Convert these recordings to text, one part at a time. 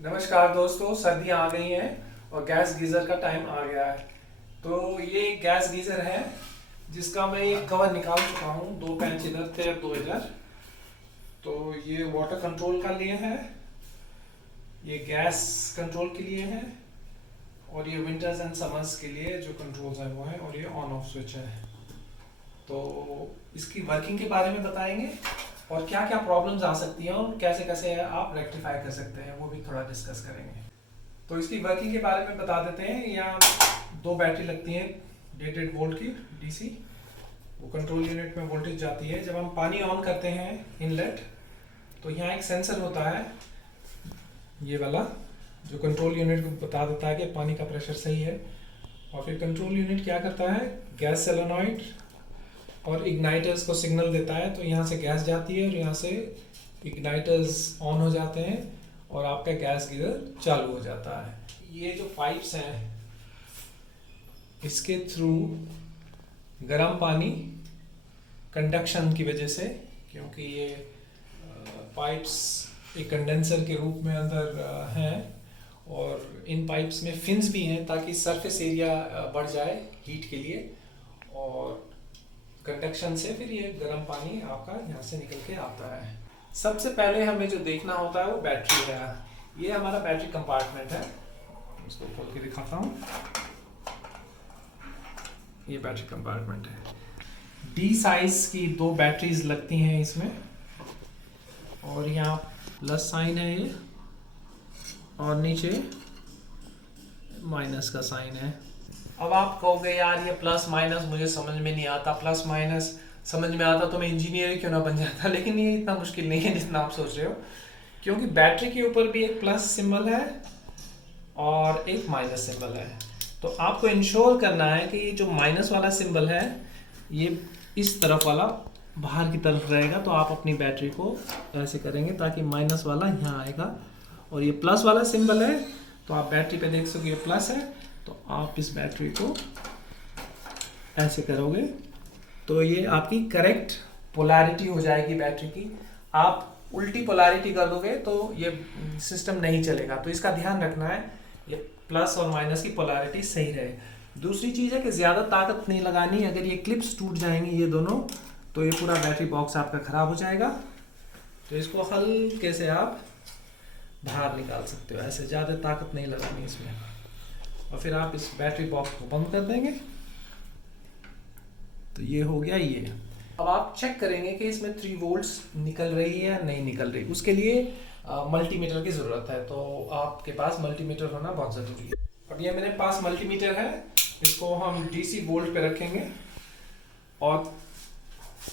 नमस्कार दोस्तों, सर्दियाँ आ गई हैं और गैस गीज़र का टाइम आ गया है। तो ये गैस गीज़र है जिसका मैं ये कवर निकाल चुका हूँ। 2 पेंच इधर थे और 2 इधर। तो ये वाटर कंट्रोल का लिए है, ये गैस कंट्रोल के लिए है और ये विंटर्स एंड समर्स के लिए जो कंट्रोल्स हैं वो है, और ये ऑन ऑफ स्विच है। तो इसकी वर्किंग के बारे में बताएंगे और क्या क्या प्रॉब्लम्स आ सकती हैं और कैसे कैसे आप रेक्टिफाई कर सकते हैं, वो भी थोड़ा डिस्कस करेंगे। तो इसकी वर्किंग के बारे में बता देते हैं। यहाँ 2 बैटरी लगती हैं 1.5 वोल्ट की डीसी। वो कंट्रोल यूनिट में वोल्टेज जाती है। जब हम पानी ऑन करते हैं इनलेट, तो यहाँ एक सेंसर होता है, ये वाला, जो कंट्रोल यूनिट को बता देता है कि पानी का प्रेशर सही है। और फिर कंट्रोल यूनिट क्या करता है, गैस सोलेनॉइड और इग्नाइटर्स को सिग्नल देता है। तो यहाँ से गैस जाती है और यहाँ से इग्नाइटर्स ऑन हो जाते हैं और आपका गैस गीजर चालू हो जाता है। ये जो पाइप्स हैं, इसके थ्रू गर्म पानी कंडक्शन की वजह से, क्योंकि ये पाइप्स एक कंडेंसर के रूप में अंदर हैं और इन पाइप्स में फिन्स भी हैं ताकि सरफेस एरिया बढ़ जाए हीट के लिए, और कंडक्शन से फिर ये गर्म पानी आपका यहाँ से निकल के आता है। सबसे पहले हमें जो देखना होता है वो बैटरी है। ये हमारा बैटरी कंपार्टमेंट है, इसको खोल के दिखाता हूँ। ये बैटरी कंपार्टमेंट है। डी साइज की 2 बैटरीज लगती हैं इसमें, और यहाँ प्लस साइन है ये, और नीचे माइनस का साइन है। अब आप कहोगे यार ये प्लस माइनस मुझे समझ में नहीं आता, प्लस माइनस समझ में आता तो मैं इंजीनियर क्यों ना बन जाता। लेकिन ये इतना मुश्किल नहीं है जितना आप सोच रहे हो, क्योंकि बैटरी के ऊपर भी एक प्लस सिंबल है और एक माइनस सिंबल है। तो आपको इंश्योर करना है कि ये जो माइनस वाला सिंबल है ये इस तरफ वाला बाहर की तरफ रहेगा। तो आप अपनी बैटरी को ऐसे करेंगे ताकि माइनस वाला यहाँ आएगा, और ये प्लस वाला सिंबल है तो आप बैटरी पे देख सको ये प्लस है, तो आप इस बैटरी को ऐसे करोगे तो ये आपकी करेक्ट पोलैरिटी हो जाएगी बैटरी की। आप उल्टी पोलैरिटी कर दोगे तो ये सिस्टम नहीं चलेगा। तो इसका ध्यान रखना है ये प्लस और माइनस की पोलैरिटी सही रहे। दूसरी चीज़ है कि ज़्यादा ताकत नहीं लगानी। अगर ये क्लिप्स टूट जाएंगी ये दोनों, तो ये पूरा बैटरी बॉक्स आपका ख़राब हो जाएगा। तो इसको हल्के से आप बाहर निकाल सकते हो, ऐसे ज़्यादा ताकत नहीं लगानी इसमें। और फिर आप इस बैटरी बॉक्स को बंद कर देंगे। तो ये हो गया ये। अब आप चेक करेंगे कि इसमें 3 वोल्ट्स निकल रही है या नहीं निकल रही। उसके लिए मल्टीमीटर की ज़रूरत है, तो आपके पास मल्टीमीटर होना बहुत ज़रूरी है। अब ये मेरे पास मल्टीमीटर है, इसको हम डीसी वोल्ट पे रखेंगे और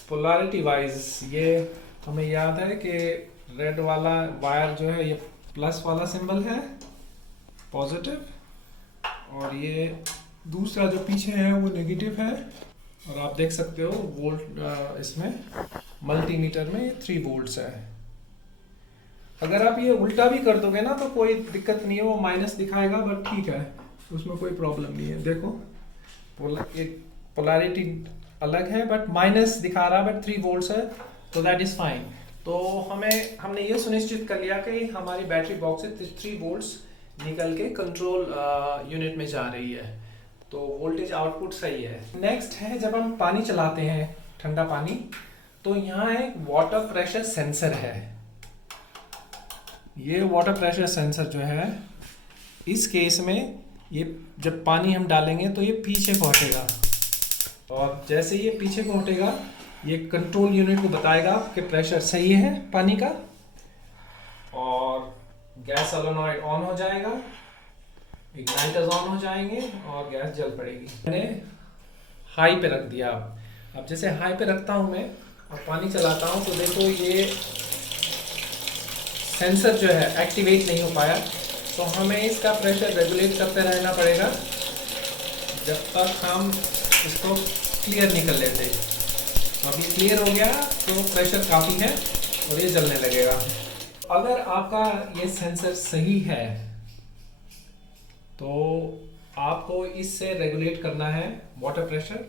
पोलैरिटी वाइज ये हमें याद है कि रेड वाला वायर जो है ये प्लस वाला सिंबल है, पॉजिटिव, और ये दूसरा जो पीछे है वो नेगेटिव है। और आप देख सकते हो वोल्ट इसमें मल्टीमीटर में 3 वोल्ट्स है। अगर आप ये उल्टा भी कर दोगे ना तो कोई दिक्कत नहीं है, वो माइनस दिखाएगा, बट ठीक है, उसमें कोई प्रॉब्लम नहीं है। देखो पोलैरिटी अलग है बट माइनस दिखा रहा है, बट 3 वोल्ट्स है, तो दैट इज़ फाइन। तो हमने ये सुनिश्चित कर लिया कि हमारी बैटरी बॉक्स से 3 वोल्ट्स निकल के कंट्रोल यूनिट में जा रही है, तो वोल्टेज आउटपुट सही है। नेक्स्ट है, जब हम पानी चलाते हैं ठंडा पानी, तो यहाँ एक वाटर प्रेशर सेंसर है। ये वाटर प्रेशर सेंसर जो है, इस केस में ये जब पानी हम डालेंगे तो ये पीछे को हटेगा, और जैसे ये पीछे को हटेगा ये कंट्रोल यूनिट को बताएगा कि प्रेशर सही है पानी का, और गैस सोलेनॉइड ऑन हो जाएगा, इग्नाइटर्स ऑन हो जाएंगे और गैस जल पड़ेगी। मैंने हाई पे रख दिया। अब जैसे हाई पे रखता हूँ मैं और पानी चलाता हूँ, तो देखो ये सेंसर जो है एक्टिवेट नहीं हो पाया। तो हमें इसका प्रेशर रेगुलेट करते रहना पड़ेगा जब तक हम इसको क्लियर नहीं कर लेते। अब ये क्लियर हो गया तो प्रेशर काफ़ी है और ये जलने लगेगा। अगर आपका ये सेंसर सही है तो आपको इससे रेगुलेट करना है वाटर प्रेशर,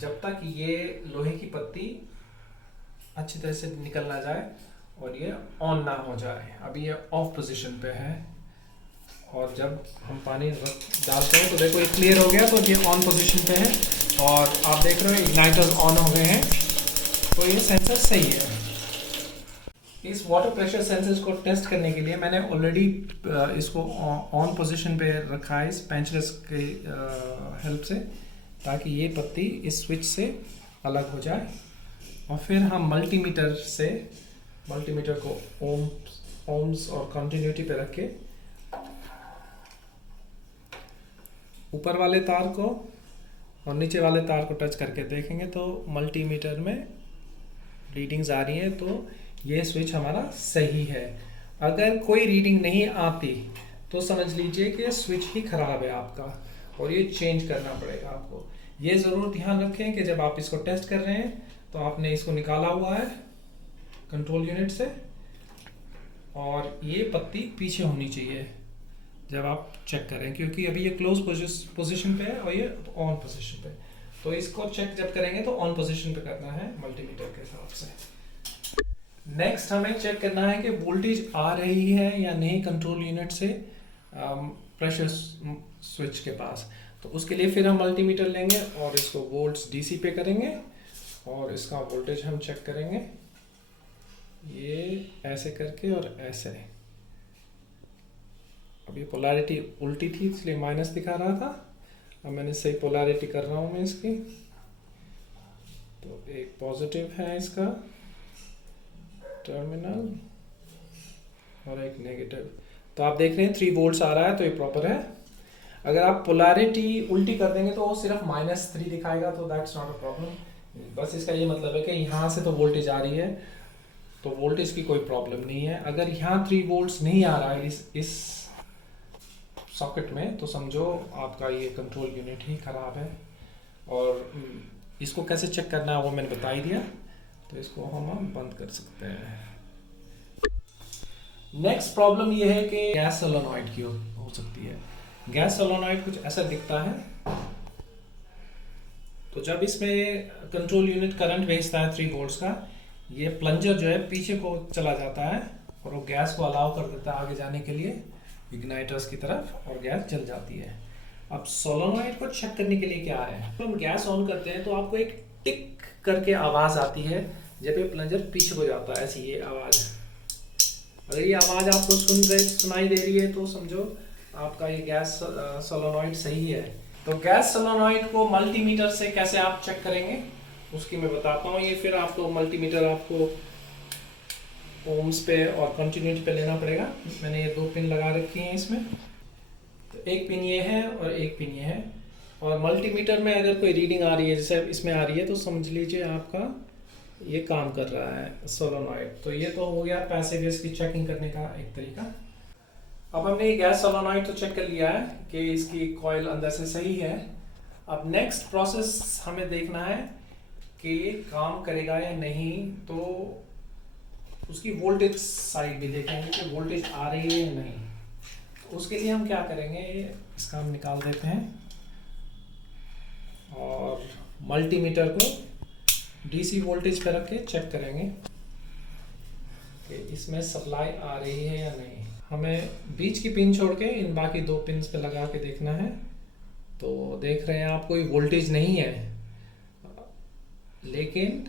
जब तक ये लोहे की पत्ती अच्छी तरह से निकल ना जाए और ये ऑन ना हो जाए। अभी ये ऑफ पोजीशन पे है और जब हम पानी डालते हैं तो देखो ये क्लियर हो गया, तो ये ऑन पोजीशन पे है और आप देख रहे हो इग्नाइटर्स ऑन हो गए हैं, तो ये सेंसर सही है। इस वाटर प्रेशर सेंसर्स को टेस्ट करने के लिए मैंने ऑलरेडी इसको ऑन पोजीशन पे रखा है इस पेंचलेस के हेल्प से, ताकि ये पत्ती इस स्विच से अलग हो जाए। और फिर हम मल्टीमीटर को ओम्स और कंटिन्यूटी पे रख के ऊपर वाले तार को और नीचे वाले तार को टच करके देखेंगे तो मल्टीमीटर में रीडिंग्स आ रही हैं, तो ये स्विच हमारा सही है। अगर कोई रीडिंग नहीं आती तो समझ लीजिए कि स्विच ही खराब है आपका और ये चेंज करना पड़ेगा आपको। ये ज़रूर ध्यान रखें कि जब आप इसको टेस्ट कर रहे हैं तो आपने इसको निकाला हुआ है कंट्रोल यूनिट से और ये पत्ती पीछे होनी चाहिए जब आप चेक करें, क्योंकि अभी ये क्लोज पोजीशन पे है और ये ऑन पोजीशन पे। तो इसको चेक जब करेंगे तो ऑन पोजीशन पे करना है मल्टीमीटर के हिसाब से। नेक्स्ट हमें चेक करना है कि वोल्टेज आ रही है या नहीं कंट्रोल यूनिट से प्रेशर स्विच के पास। तो उसके लिए फिर हम मल्टीमीटर लेंगे और इसको वोल्ट्स डीसी पे करेंगे और इसका वोल्टेज हम चेक करेंगे, ये ऐसे करके और ऐसे। अब ये पोलैरिटी उल्टी थी इसलिए माइनस दिखा रहा था, अब मैंने सही पोलैरिटी कर रहा हूँ मैं इसकी। तो एक पॉजिटिव है इसका टर्मिनल और एक नेगेटिव, तो आप देख रहे हैं 3 वोल्ट्स आ रहा है, तो ये प्रॉपर है। अगर आप पोलैरिटी उल्टी कर देंगे तो वो सिर्फ -3 दिखाएगा, तो दैट्स नॉट अ प्रॉब्लम। बस इसका ये मतलब है कि यहाँ से तो वोल्टेज आ रही है, तो वोल्टेज की कोई प्रॉब्लम नहीं है। अगर यहाँ 3 वोल्ट्स नहीं आ रहा है इस सॉकेट में, तो समझो आपका ये कंट्रोल यूनिट ही खराब है। और इसको कैसे चेक करना है वो मैंने बता ही दिया, तो इसको हम बंद कर सकते हैं। नेक्स्ट प्रॉब्लम ये है कि गैस सोलेनॉइड की हो सकती है। गैस सोलेनॉइड कुछ ऐसा दिखता है, तो जब इसमें कंट्रोल यूनिट करंट भेजता है 3 वोल्ट्स का, ये प्लंजर जो है पीछे को चला जाता है और वो गैस को अलाउ कर देता है आगे जाने के लिए इग्नाइटर्स की तरफ, और गैस जल जाती है। अब सोलेनॉइड को चेक करने के लिए क्या है, तो हम गैस ऑन करते हैं तो आपको एक टिक करके आवाज़ आती है जब ये प्लंजर पीछे को जाता है, ऐसी ये आवाज़। अगर ये आवाज़ आपको सुनाई दे रही है तो समझो आपका ये गैस सोलेनॉइड सही है। तो गैस सोलेनॉइड को मल्टीमीटर से कैसे आप चेक करेंगे उसकी मैं बताता हूँ। ये फिर आपको मल्टीमीटर आपको ओम्स पे और कंटिन्यूटी पे लेना पड़ेगा। मैंने ये 2 पिन लगा रखी हैं इसमें, तो एक पिन ये है और एक पिन ये है। और मल्टीमीटर में अगर कोई रीडिंग आ रही है जैसे इसमें आ रही है, तो समझ लीजिए आपका ये काम कर रहा है सोलेनॉइड। तो ये तो हो गया पैसिव की चेकिंग करने का एक तरीका। अब हमने ये गैस सोलेनॉइड तो चेक कर लिया है कि इसकी कॉइल अंदर से सही है। अब नेक्स्ट प्रोसेस हमें देखना है कि ये काम करेगा या नहीं, तो उसकी वोल्टेज साइड भी देखेंगे कि वोल्टेज आ रही है या नहीं। तो उसके लिए हम क्या करेंगे, इसका हम निकाल देते हैं और मल्टीमीटर को डीसी वोल्टेज पर रख के चेक करेंगे कि इसमें सप्लाई आ रही है या नहीं। हमें बीच की पिन छोड़ के इन बाकी 2 पिन्स पे लगा के देखना है। तो देख रहे हैं आप कोई वोल्टेज नहीं है, लेकिन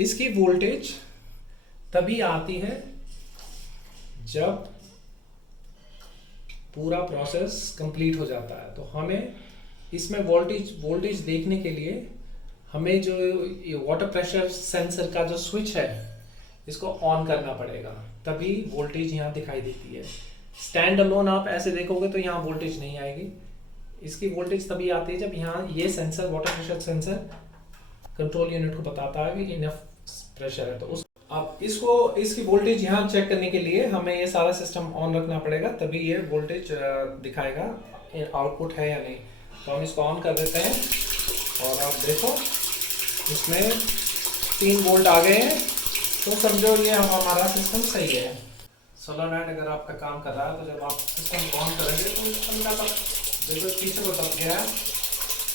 इसकी वोल्टेज तभी आती है जब पूरा प्रोसेस कंप्लीट हो जाता है। तो हमें इसमें वोल्टेज देखने के लिए हमें जो ये वाटर प्रेशर सेंसर का जो स्विच है इसको ऑन करना पड़ेगा, तभी वोल्टेज यहाँ दिखाई देती है। स्टैंड अलोन आप ऐसे देखोगे तो यहाँ वोल्टेज नहीं आएगी। इसकी वोल्टेज तभी आती है जब यहाँ ये sensor water pressure sensor control unit को बताता है कि इनफ प्रेशर है। तो उस अब इसकी वोल्टेज यहाँ चेक करने के लिए हमें ये सारा सिस्टम ऑन रखना पड़ेगा, तभी ये वोल्टेज दिखाएगा आउटपुट है या नहीं। तो हम इसको ऑन कर देते हैं और आप देखो इसमें 3 वोल्ट आ गए हैं, तो समझो ये हमारा सिस्टम सही है। सोलेनॉइड अगर आपका काम कर रहा है, तो जब आप सिस्टम ऑन करेंगे तो हल्का सा देखो पीछे को दब गया है,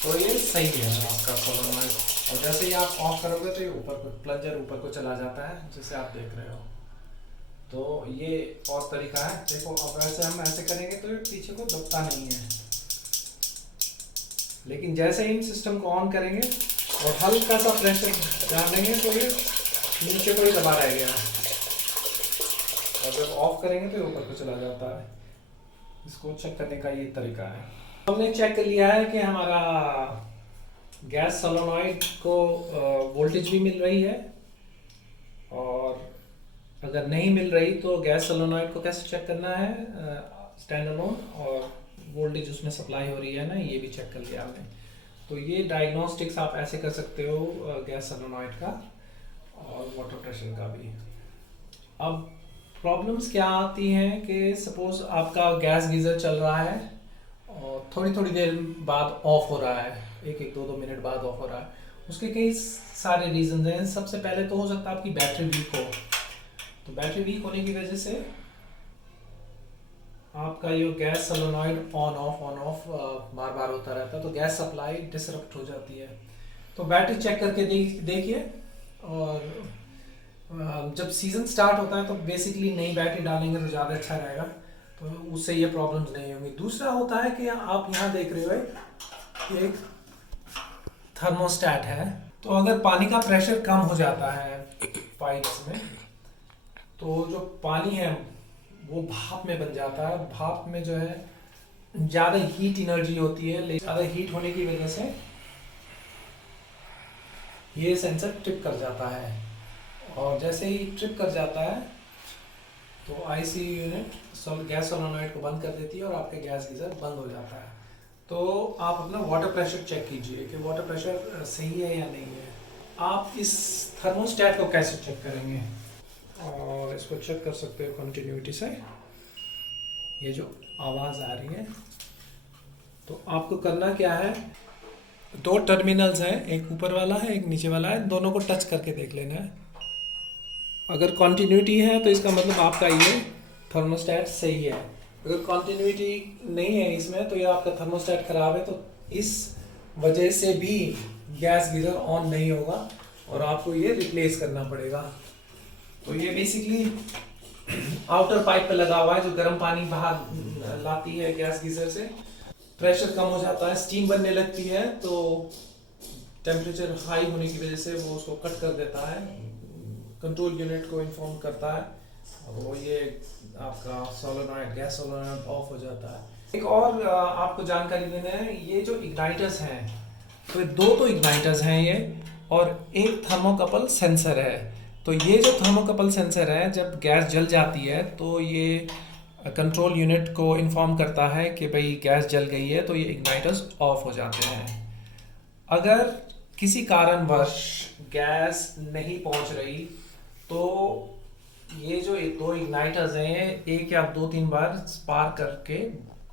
तो ये सही है आपका सोलेनॉइड और जैसे ही आप ऑफ करोगे तो ये ऊपर को प्लंजर ऊपर को चला जाता है, जैसे आप देख रहे हो। तो ये और तरीका है। देखो अब वैसे हम ऐसे करेंगे तो ये पीछे को दबता नहीं है, लेकिन जैसे ही इन सिस्टम को ऑन करेंगे और हल्का सा प्रेशर डालेंगे तो ये नीचे को ही दबा रह गया, और जब ऑफ करेंगे तो ये ऊपर को चला जाता है। इसको चेक करने का ये तरीका है। हमने चेक कर लिया है कि हमारा गैस सोलेनॉइड को वोल्टेज भी मिल रही है, और अगर नहीं मिल रही तो गैस सोलेनॉइड को कैसे चेक करना है, स्टैंड अलोन, और वोल्टेज उसमें सप्लाई हो रही है ना, ये भी चेक कर लिया हमने। तो ये डायग्नोस्टिक्स आप ऐसे कर सकते हो गैस सोलेनॉइड का और वाटर प्रेशर का भी। अब प्रॉब्लम्स क्या आती हैं कि सपोज आपका गैस गीज़र चल रहा है और थोड़ी थोड़ी देर बाद ऑफ हो रहा है, एक एक दो मिनट बाद ऑफ हो रहा है। उसके कई सारे रीजंस हैं। सबसे पहले तो हो सकता है आपकी बैटरी वीक हो, तो बैटरी वीक होने की वजह से आपका ये गैस सोलेनॉइड ऑन ऑफ बार बार होता रहता है, तो गैस सप्लाई डिसरप्ट हो जाती है। तो बैटरी चेक करके देखिए, और जब सीज़न स्टार्ट होता है तो बेसिकली नई बैटरी डालेंगे तो ज़्यादा अच्छा रहेगा, तो उससे ये प्रॉब्लम्स नहीं होंगी। दूसरा होता है कि आप यहाँ देख रहे हो एक थर्मोस्टेट है, तो अगर पानी का प्रेशर कम हो जाता है पाइप्स में, तो जो पानी है वो भाप में बन जाता है। भाप में जो है ज़्यादा हीट एनर्जी होती है, लेकिन ज़्यादा हीट होने की वजह से ये सेंसर ट्रिप कर जाता है, और जैसे ही ट्रिप कर जाता है तो आईसी यूनिट गैस सोलेनॉइड को बंद कर देती है और आपके गैस गीज़र बंद हो जाता है। तो आप अपना वाटर प्रेशर चेक कीजिए कि वाटर प्रेशर सही है या नहीं है। आप इस थर्मोस्टेट को कैसे चेक करेंगे, और इसको चेक कर सकते हो कंटिन्यूटी से। ये जो आवाज़ आ रही है, तो आपको करना क्या है, दो टर्मिनल्स हैं, एक ऊपर वाला है एक नीचे वाला है, दोनों को टच करके देख लेना है। अगर कंटिन्यूटी है तो इसका मतलब आपका ये थर्मोस्टेट सही है। अगर कंटिन्यूटी नहीं है इसमें तो ये आपका थर्मोस्टेट खराब है, तो इस वजह से भी गैस गीज़र ऑन नहीं होगा और आपको ये रिप्लेस करना पड़ेगा। तो ये बेसिकली आउटर पाइप पे लगा हुआ है जो गर्म पानी बाहर लाती है गैस गीज़र से। प्रेशर कम हो जाता है, स्टीम बनने लगती है, तो टेम्परेचर हाई होने की वजह से वो उसको कट कर देता है, कंट्रोल यूनिट को इन्फॉर्म करता है, वो ये आपका सोलेनॉइड गैस सोलेनॉइड ऑफ हो जाता है। एक और आपको जानकारी देना है, ये जो इग्नाइटर्स हैं, तो दो तो इग्नाइटर्स हैं ये, और एक थर्मोकपल सेंसर है। तो ये जो थर्मोकपल सेंसर है, जब गैस जल जाती है तो ये कंट्रोल यूनिट को इन्फॉर्म करता है कि भाई गैस जल गई है, तो ये इग्नाइटर्स ऑफ हो जाते हैं। अगर किसी कारणवश गैस नहीं पहुंच रही तो ये जो दो इग्नाइटर्स हैं, एक या दो तीन बार स्पार्क करके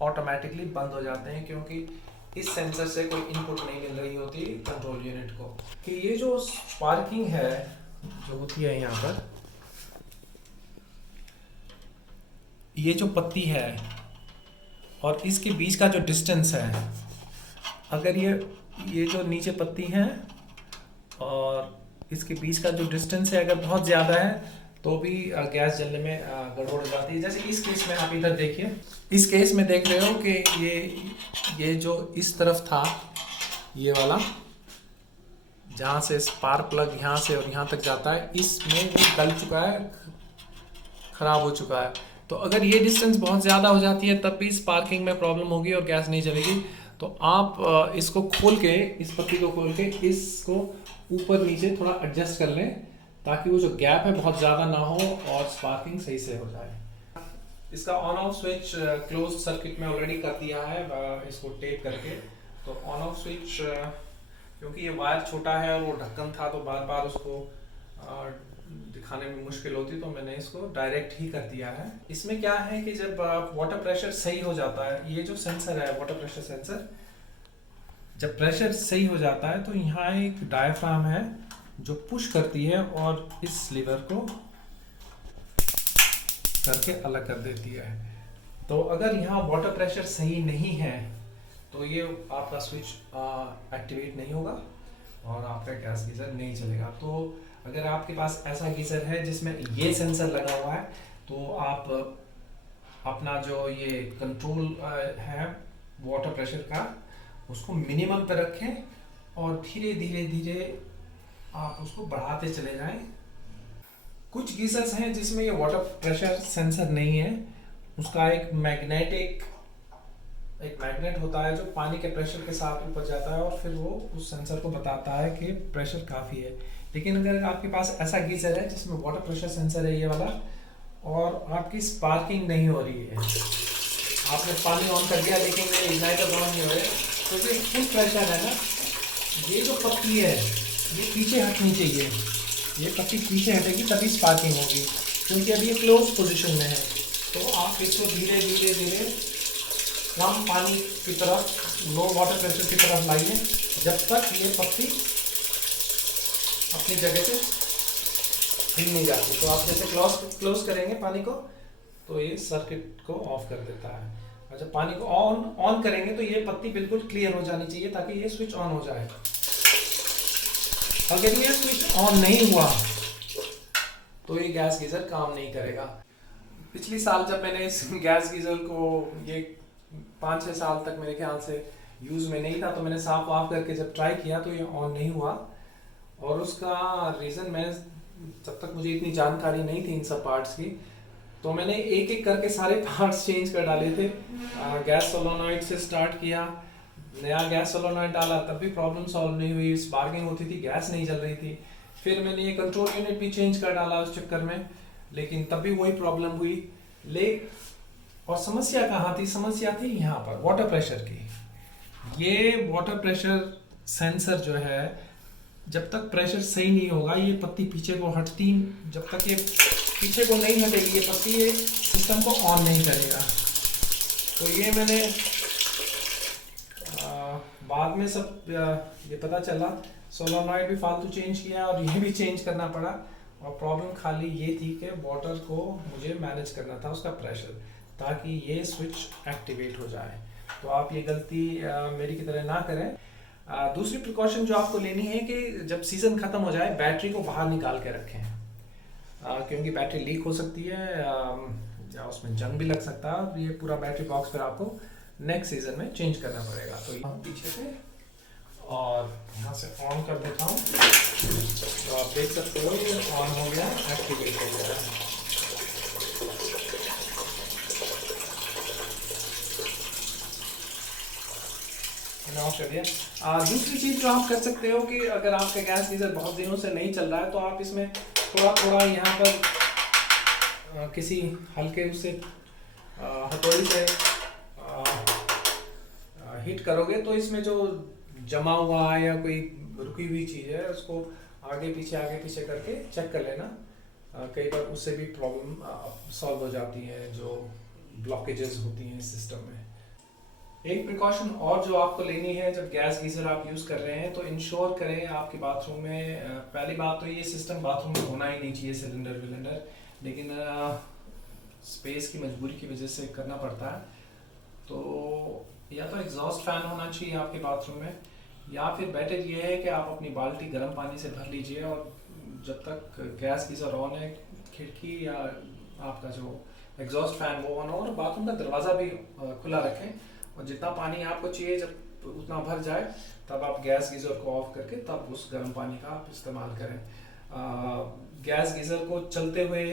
ऑटोमेटिकली बंद हो जाते हैं, क्योंकि इस सेंसर से कोई इनपुट नहीं मिल रही होती कंट्रोल यूनिट को। कि ये जो स्पार्किंग है जो होती है यहाँ पर, ये जो पत्ती है और इसके बीच का जो डिस्टेंस है, अगर ये जो नीचे पत्ती है और इसके बीच का जो डिस्टेंस है अगर बहुत ज़्यादा है तो भी गैस जलने में गड़बड़ हो जाती है। जैसे इस केस में आप इधर देखिए, इस केस में देख रहे हो कि ये जो इस तरफ था, ये वाला जहाँ से स्पार्क प्लग यहाँ से और यहाँ तक जाता है, इसमें वो गल चुका है, ख़राब हो चुका है। तो अगर ये डिस्टेंस बहुत ज़्यादा हो जाती है तब भी स्पार्किंग में प्रॉब्लम होगी और गैस नहीं जलेगी। तो आप इसको खोल के, इस पत्ती को खोल के इसको ऊपर नीचे थोड़ा एडजस्ट कर लें, ताकि वो जो गैप है बहुत ज़्यादा ना हो और स्पार्किंग सही से हो जाए। इसका on off switch close circuit में ऑलरेडी कर दिया है इसको टेप करके। तो ऑन ऑफ स्विच, क्योंकि ये वायर छोटा है और वो ढक्कन था, तो बार बार उसको दिखाने में मुश्किल होती, तो मैंने इसको डायरेक्ट ही कर दिया है। इसमें क्या है कि जब वाटर प्रेशर सही हो जाता है, ये जो सेंसर है वाटर प्रेशर सेंसर, जब प्रेशर सही हो जाता है तो यहाँ एक डायफ्राम है जो पुश करती है और इस लीवर को करके अलग कर देती है। तो अगर यहाँ वाटर प्रेशर सही नहीं है तो ये आपका स्विच एक्टिवेट नहीं होगा और आपका गैस गीज़र नहीं चलेगा। तो अगर आपके पास ऐसा गीज़र है जिसमें ये सेंसर लगा हुआ है, तो आप अपना जो ये कंट्रोल है वाटर प्रेशर का, उसको मिनिमम पे रखें और धीरे धीरे धीरे आप उसको बढ़ाते चले जाएं। कुछ गीजर्स हैं जिसमें ये वाटर प्रेशर सेंसर नहीं है, उसका एक मैग्नेट होता है जो पानी के प्रेशर के साथ ऊपर जाता है और फिर वो उस सेंसर को बताता है कि प्रेशर काफ़ी है। लेकिन अगर आपके पास ऐसा गीजर है जिसमें वाटर प्रेशर सेंसर है ये वाला, और आपकी स्पार्किंग नहीं हो रही है, आपने पानी ऑन कर दिया लेकिन इग्नाइटर ऑन नहीं हो रहे, तो ये फुल प्रेशर है ना, ये जो पत्ती है ये पीछे हटनी चाहिए, ये पत्ती पीछे हटेगी तभी स्पार्किंग होगी, क्योंकि अभी ये क्लोज पोजीशन में है। तो आप इसको धीरे धीरे धीरे कम पानी की तरफ, लो वाटर प्रेशर की तरफ लाइए जब तक ये पत्ती अपनी जगह से हिल नहीं जाती। तो आप जैसे क्लोज करेंगे पानी को, तो ये सर्किट को ऑफ कर देता है। और जब पानी को ऑन करेंगे तो ये पत्ती बिल्कुल क्लियर हो जानी चाहिए ताकि ये स्विच ऑन हो जाए। अगर ये स्विच ऑन नहीं हुआ तो ये गैस गीजर काम नहीं करेगा। पिछली साल जब मैंने इस गैस गीजर को, ये 5-6 साल तक मेरे ख्याल से यूज़ में नहीं था, तो मैंने साफ ऑफ करके जब ट्राई किया तो ये ऑन नहीं हुआ। और उसका रीज़न, मैंने जब तक मुझे इतनी जानकारी नहीं थी इन सब पार्ट्स की, तो मैंने एक एक करके सारे पार्ट्स चेंज कर डाले थे। गैस सोलोनॉइड से स्टार्ट किया, नया गैस सोलोनॉइड डाला, तब भी प्रॉब्लम सॉल्व नहीं हुई, स्पार्किंग होती थी, गैस नहीं जल रही थी। फिर मैंने ये कंट्रोल यूनिट भी चेंज कर डाला उस चक्कर में, लेकिन तब भी वही प्रॉब्लम हुई। और समस्या कहाँ थी? समस्या थी यहाँ पर वाटर प्रेशर की। ये वाटर प्रेशर सेंसर जो है, जब तक प्रेशर सही नहीं होगा ये पत्ती पीछे को हटती, जब तक ये पीछे को नहीं हटेगी ये पत्ती, ये सिस्टम को ऑन नहीं करेगा। तो ये मैंने बाद में सब ये पता चला, सोलोनॉइड भी फालतू चेंज किया और ये भी चेंज करना पड़ा। और प्रॉब्लम खाली ये थी कि वाटर को मुझे मैनेज करना था, उसका प्रेशर, ताकि ये स्विच एक्टिवेट हो जाए। तो आप ये गलती मेरी की तरह ना करें। दूसरी प्रिकॉशन जो आपको लेनी है कि जब सीज़न ख़त्म हो जाए बैटरी को बाहर निकाल के रखें, क्योंकि बैटरी लीक हो सकती है या उसमें जंग भी लग सकता है। ये पूरा बैटरी बॉक्स फिर आपको नेक्स्ट सीज़न में चेंज करना पड़ेगा। तो यहाँ पीछे से और यहाँ से ऑन कर देता हूँ, तो आप देख सकते हो ये ऑन हो गया, एक्टिवेट हो गया है। ऑफ कर दिया। दूसरी चीज़ जो आप कर सकते हो कि अगर आपका गैस गीज़र बहुत दिनों से नहीं चल रहा है, तो आप इसमें थोड़ा थोड़ा यहाँ पर किसी हल्के उससे हथौड़ी से हीट करोगे तो इसमें जो जमा हुआ है या कोई रुकी हुई चीज़ है उसको आगे पीछे करके चेक कर लेना। कई बार उससे भी प्रॉब्लम सॉल्व हो जाती है, जो ब्लॉकेजेस होती हैं सिस्टम में। एक प्रिकॉशन और जो आपको लेनी है जब गैस गीज़र आप यूज़ कर रहे हैं, तो इंश्योर करें आपके बाथरूम में, पहली बात तो ये सिस्टम बाथरूम में होना ही नहीं चाहिए सिलेंडर विलेंडर, लेकिन स्पेस की मजबूरी की वजह से करना पड़ता है। तो या तो एग्जॉस्ट फैन होना चाहिए आपके बाथरूम में, या फिर बेटर ये है कि आप अपनी बाल्टी गर्म पानी से भर लीजिए और जब तक गैस गीज़र ऑन है खिड़की या आपका जो एग्जॉस्ट फैन वो ऑन हो और बाथरूम का दरवाज़ा भी खुला रखें, और जितना पानी आपको चाहिए जब उतना भर जाए तब आप गैस गीज़र को ऑफ करके तब उस गर्म पानी का आप इस्तेमाल करें। गैस गीज़र को चलते हुए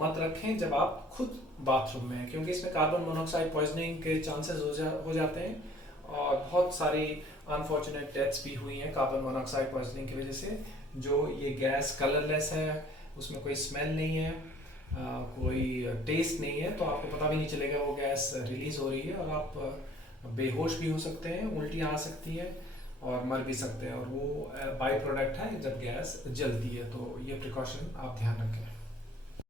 मत रखें जब आप खुद बाथरूम में हैं, क्योंकि इसमें कार्बन मोनोऑक्साइड पॉइजनिंग के चांसेस हो जाते हैं, और बहुत सारी अनफॉर्चुनेट डेथ्स भी हुई हैं कार्बन मोनोऑक्साइड पॉइजनिंग की वजह से। जो ये गैस कलरलेस है, उसमें कोई स्मेल नहीं है, कोई टेस्ट नहीं है, तो आपको पता भी नहीं चलेगा वो गैस रिलीज़ हो रही है, और आप बेहोश भी हो सकते हैं, उल्टियाँ आ सकती हैं और मर भी सकते हैं, और वो बाई प्रोडक्ट है जब गैस जलती है। तो ये प्रिकॉशन आप ध्यान रखें।